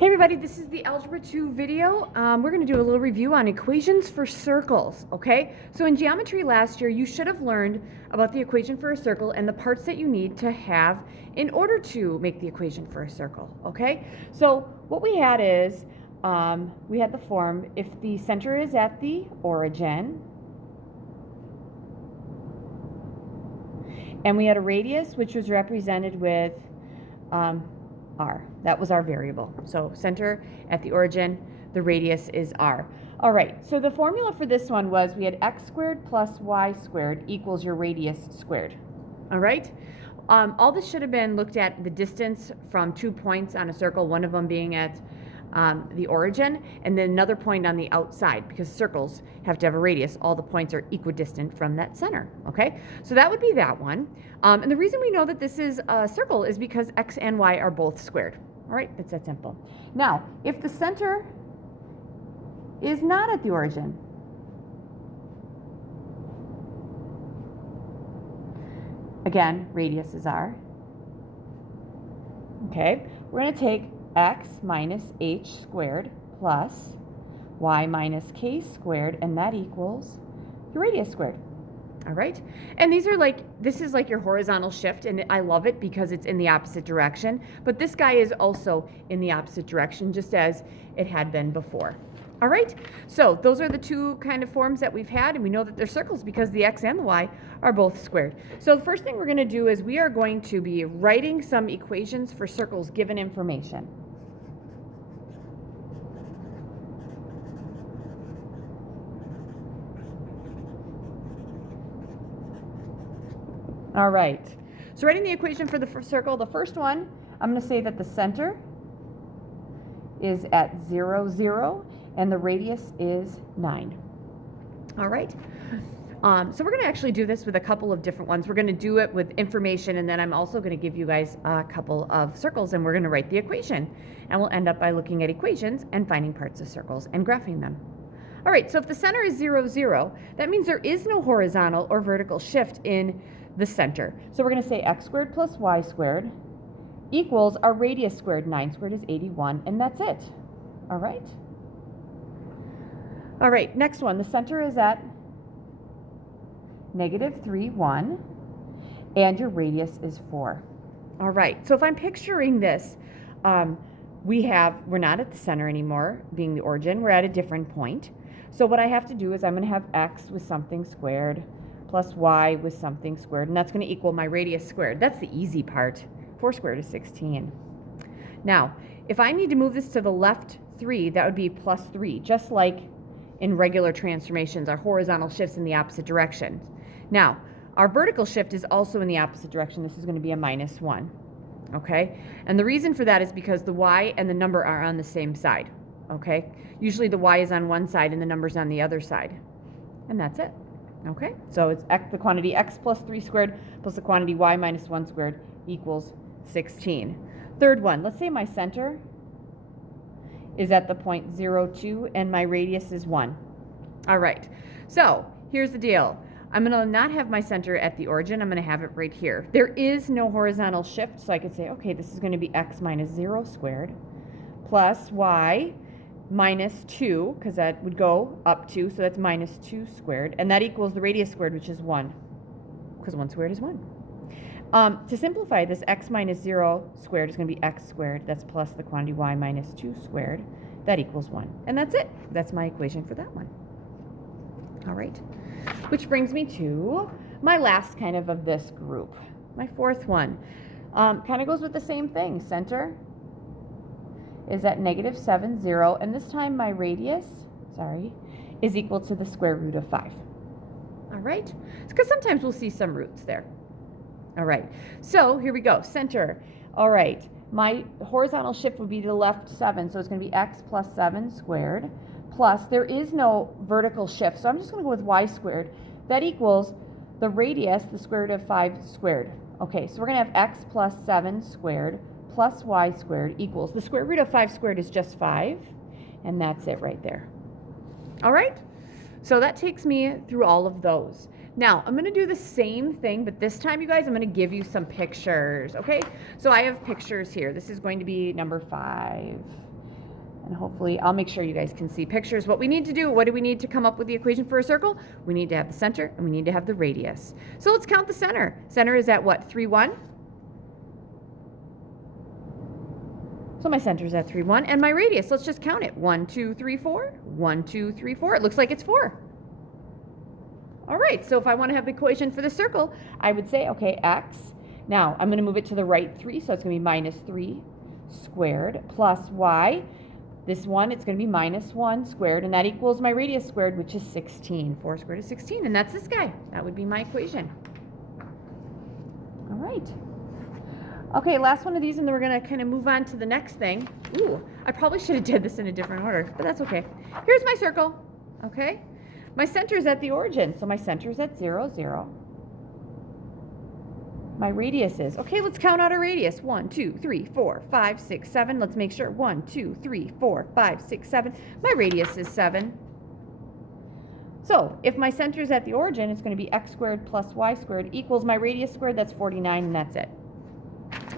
Hey everybody, this is the Algebra 2 video. We're going to do a little review on equations for circles, okay? So in geometry last year, you should have learned about the equation for a circle and the parts that you need to have in order to make the equation for a circle, okay? So what we had is, we had the form, if the center is at the origin, and we had a radius which was represented with r. That was our variable. So center at the origin, the radius is r. All right, so the formula for this one was we had x squared plus y squared equals your radius squared. All right? All this should have been looked at the distance from 2 points on a circle, one of them being at the origin, and then another point on the outside, because circles have to have a radius. All the points are equidistant from that center, okay? So that would be that one. And the reason we know that this is a circle is because x and y are both squared. All right, it's that simple. Now, if the center is not at the origin, again, radius is r. Okay, we're going to take x minus h squared plus y minus k squared, and that equals your radius squared. All right, and these are like, this is like your horizontal shift, and I love it because it's in the opposite direction, but this guy is also in the opposite direction, just as it had been before. All right, so those are the two kind of forms that we've had, and we know that they're circles because the x and the y are both squared. So the first thing we're going to do is we are going to be writing some equations for circles given information. All right, so writing the equation for the circle, the first one, I'm going to say that the center is at 0, 0, and the radius is 9. All right, so we're going to actually do this with a couple of different ones. We're going to do it with information, and then I'm also going to give you guys a couple of circles, and we're going to write the equation. And we'll end up by looking at equations and finding parts of circles and graphing them. All right, so if the center is 0, 0, that means there is no horizontal or vertical shift in the center. So we're going to say x squared plus y squared equals our radius squared. 9 squared is 81, and that's it. All right. All right, next one. The center is at negative 3, 1, and your radius is 4. All right, so if I'm picturing this, we're not at the center anymore, being the origin. We're at a different point. So what I have to do is I'm going to have x with something squared plus y with something squared, and that's going to equal my radius squared. That's the easy part. 4 squared is 16. Now, if I need to move this to the left 3, that would be plus 3, just like in regular transformations, our horizontal shifts in the opposite direction. Now, our vertical shift is also in the opposite direction. This is going to be a minus 1, okay? And the reason for that is because the y and the number are on the same side, okay? Usually the y is on one side and the number's on the other side, and that's it. Okay, so it's the quantity x plus 3 squared plus the quantity y minus 1 squared equals 16. Third one, let's say my center is at the point 0, 2, and my radius is 1. All right, so here's the deal. I'm going to not have my center at the origin. I'm going to have it right here. There is no horizontal shift, so I could say, okay, this is going to be x minus 0 squared plus y minus 2, because that would go up 2, so that's minus 2 squared, and that equals the radius squared, which is 1, because 1 squared is 1. To simplify this, x minus 0 squared is going to be x squared. That's plus the quantity y minus 2 squared. That equals 1. And that's it. That's my equation for that one. All right. Which brings me to my last kind of this group, my fourth one. Kind of goes with the same thing. Center is at negative 7, 0, and this time my radius, is equal to the square root of 5. All right? Because sometimes we'll see some roots there. All right, so here we go, center. All right, my horizontal shift would be to the left 7, so it's going to be x plus 7 squared, plus there is no vertical shift, so I'm just going to go with y squared. That equals the radius, the square root of 5 squared. Okay, so we're going to have x plus 7 squared plus y squared equals, the square root of 5 squared is just 5, and that's it right there. All right, so that takes me through all of those. Now, I'm going to do the same thing, but this time, you guys, I'm going to give you some pictures, okay? So I have pictures here. This is going to be number 5. And hopefully, I'll make sure you guys can see pictures. What we need to do, what do we need to come up with the equation for a circle? We need to have the center and we need to have the radius. So let's count the center. Center is at what, 3, 1? So my center is at 3, 1. And my radius, let's just count it. 1, 2, 3, 4. 1, 2, 3, 4. It looks like it's 4. All right, so if I want to have the equation for the circle, I would say, okay, x. Now, I'm going to move it to the right 3, so it's going to be minus 3 squared plus y. This one, it's going to be minus 1 squared, and that equals my radius squared, which is 16. 4 squared is 16, and that's this guy. That would be my equation. All right. Okay, last one of these, and then we're going to kind of move on to the next thing. Ooh, I probably should have did this in a different order, but that's okay. Here's my circle, okay? My center is at the origin, so my center is at 0, 0. My radius is, okay, let's count out our radius. 1, 2, 3, 4, 5, 6, 7. Let's make sure. 1, 2, 3, 4, 5, 6, 7. My radius is 7. So if my center is at the origin, it's going to be x squared plus y squared equals my radius squared. That's 49, and that's it.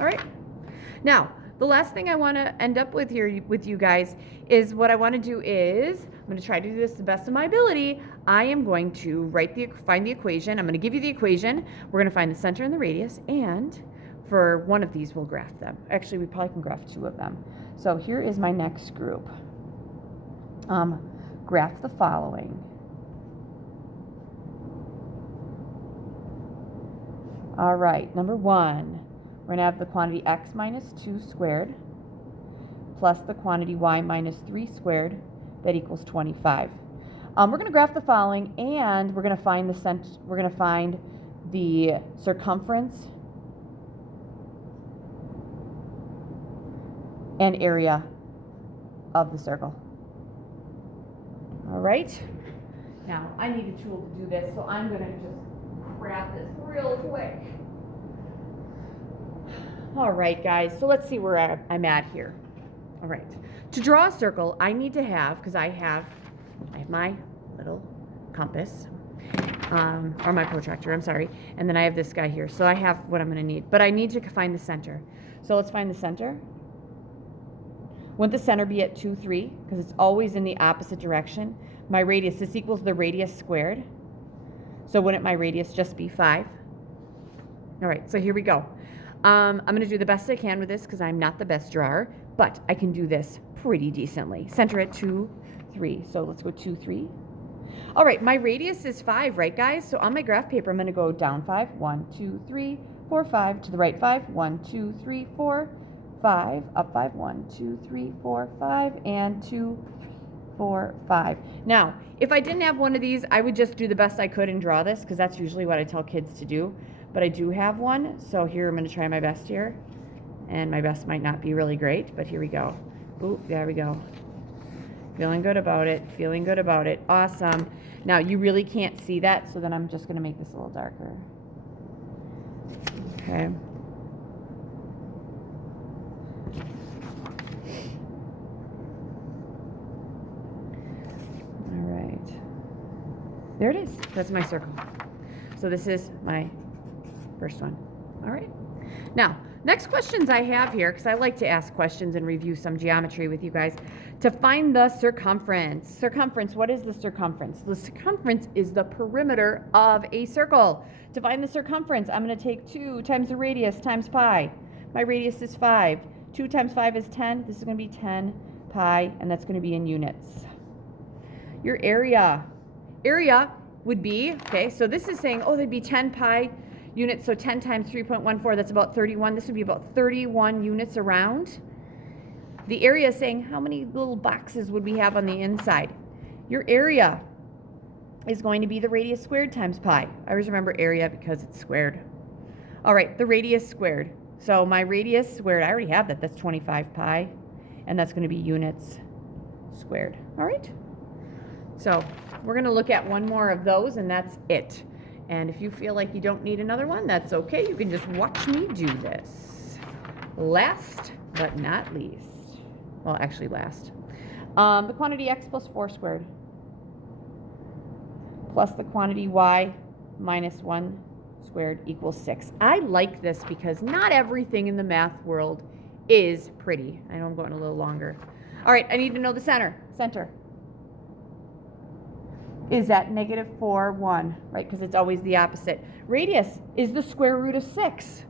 All right. Now, the last thing I want to end up with here with you guys is what I want to do is, I'm going to try to do this to the best of my ability. I am going to find the equation. I'm going to give you the equation. We're going to find the center and the radius, and for one of these, we'll graph them. Actually, we probably can graph 2 of them. So here is my next group. Graph the following. All right, number 1. We're going to have the quantity x minus 2 squared plus the quantity y minus 3 squared. That equals 25. We're going to graph the following, and we're going to find the circumference and area of the circle. All right. Now, I need a tool to do this, so I'm going to just grab this real quick. All right, guys, so let's see where I'm at here. All right, to draw a circle, I need to have, because I have my little compass, or my protractor, I'm sorry, and then I have this guy here. So I have what I'm going to need, but I need to find the center. So let's find the center. Wouldn't the center be at 2, 3? Because it's always in the opposite direction. My radius, this equals the radius squared. So wouldn't my radius just be 5? All right, so here we go. I'm going to do the best I can with this because I'm not the best drawer, but I can do this pretty decently. Center at 2, 3. So let's go 2, 3. All right, my radius is 5, right, guys? So on my graph paper, I'm going to go down 5. 1, 2, 3, 4, 5. To the right 5. 1, 2, 3, 4, 5. Up 5. 1, 2, 3, 4, 5. And 2, 4, 5. Now, if I didn't have one of these, I would just do the best I could and draw this because that's usually what I tell kids to do. But I do have one, so here I'm going to try my best here. And my best might not be really great, but here we go. Ooh, there we go. Feeling good about it, feeling good about it. Awesome. Now, you really can't see that, so then I'm just going to make this a little darker. Okay. All right. There it is. That's my circle. So this is my first one. All right. Now, next questions I have here, because I like to ask questions and review some geometry with you guys, to find the circumference. Circumference, what is the circumference? The circumference is the perimeter of a circle. To find the circumference, I'm going to take 2 times the radius times pi. My radius is 5. 2 times 5 is 10. This is going to be 10 pi, and that's going to be in units. Your area. Area would be, okay, so this is saying, oh, there'd be 10 pi units, so 10 times 3.14, that's about 31. This would be about 31 units around. The area is saying how many little boxes would we have on the inside. Your area is going to be the radius squared times pi. I always remember area because it's squared. All right, the radius squared. So my radius squared, I already have that. That's 25 pi, and that's going to be units squared. All right. So we're going to look at one more of those, and that's it. And if you feel like you don't need another one, that's okay. You can just watch me do this. Last but not least. Well, actually last. The quantity x plus 4 squared plus the quantity y minus 1 squared equals 6. I like this because not everything in the math world is pretty. I know I'm going a little longer. All right, I need to know the center. Center. Is at -4, 1, right? Because it's always the opposite. Radius is the square root of 6.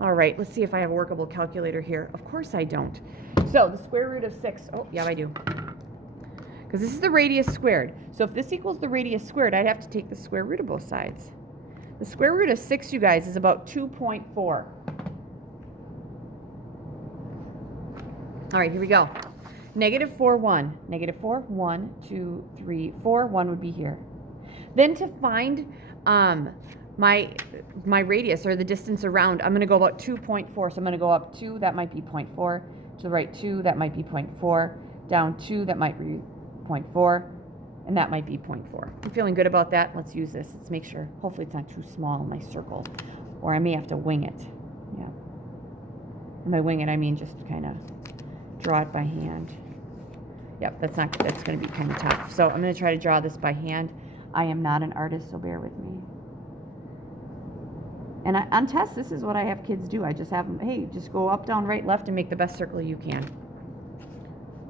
All right, let's see if I have a workable calculator here. Of course I don't. So the square root of 6, oh, yeah, I do. Because this is the radius squared. So if this equals the radius squared, I'd have to take the square root of both sides. The square root of 6, you guys, is about 2.4. All right, here we go. -4, 1. -4, 1, 2, 3, 4. 1 would be here. Then to find my radius, or the distance around, I'm going to go about 2.4. So I'm going to go up 2, that might be 0.4. To the right 2, that might be 0.4. Down 2, that might be 0.4. And that might be 0.4. I'm feeling good about that. Let's use this. Let's make sure. Hopefully it's not too small, my circle. Or I may have to wing it. Yeah. And by wing it, I mean just kind of draw it by hand. Yep, that's going to be kind of tough. So I'm going to try to draw this by hand. I am not an artist, so bear with me. And on tests, this is what I have kids do. I just have them, hey, just go up, down, right, left, and make the best circle you can.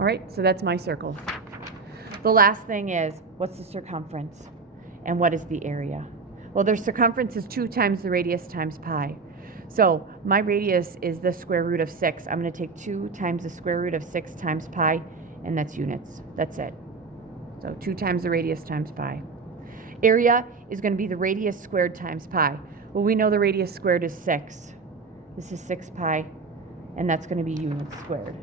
All right, so that's my circle. The last thing is, what's the circumference? And what is the area? Well, their circumference is 2 times the radius times pi. So my radius is the square root of 6. I'm going to take 2 times the square root of 6 times pi, and that's units. That's it. So 2 times the radius times pi. Area is going to be the radius squared times pi. Well, we know the radius squared is 6. This is 6 pi, and that's going to be units squared.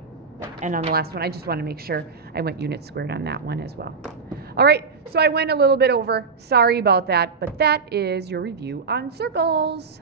And on the last one, I just want to make sure I went units squared on that one as well. All right, so I went a little bit over. Sorry about that, but that is your review on circles.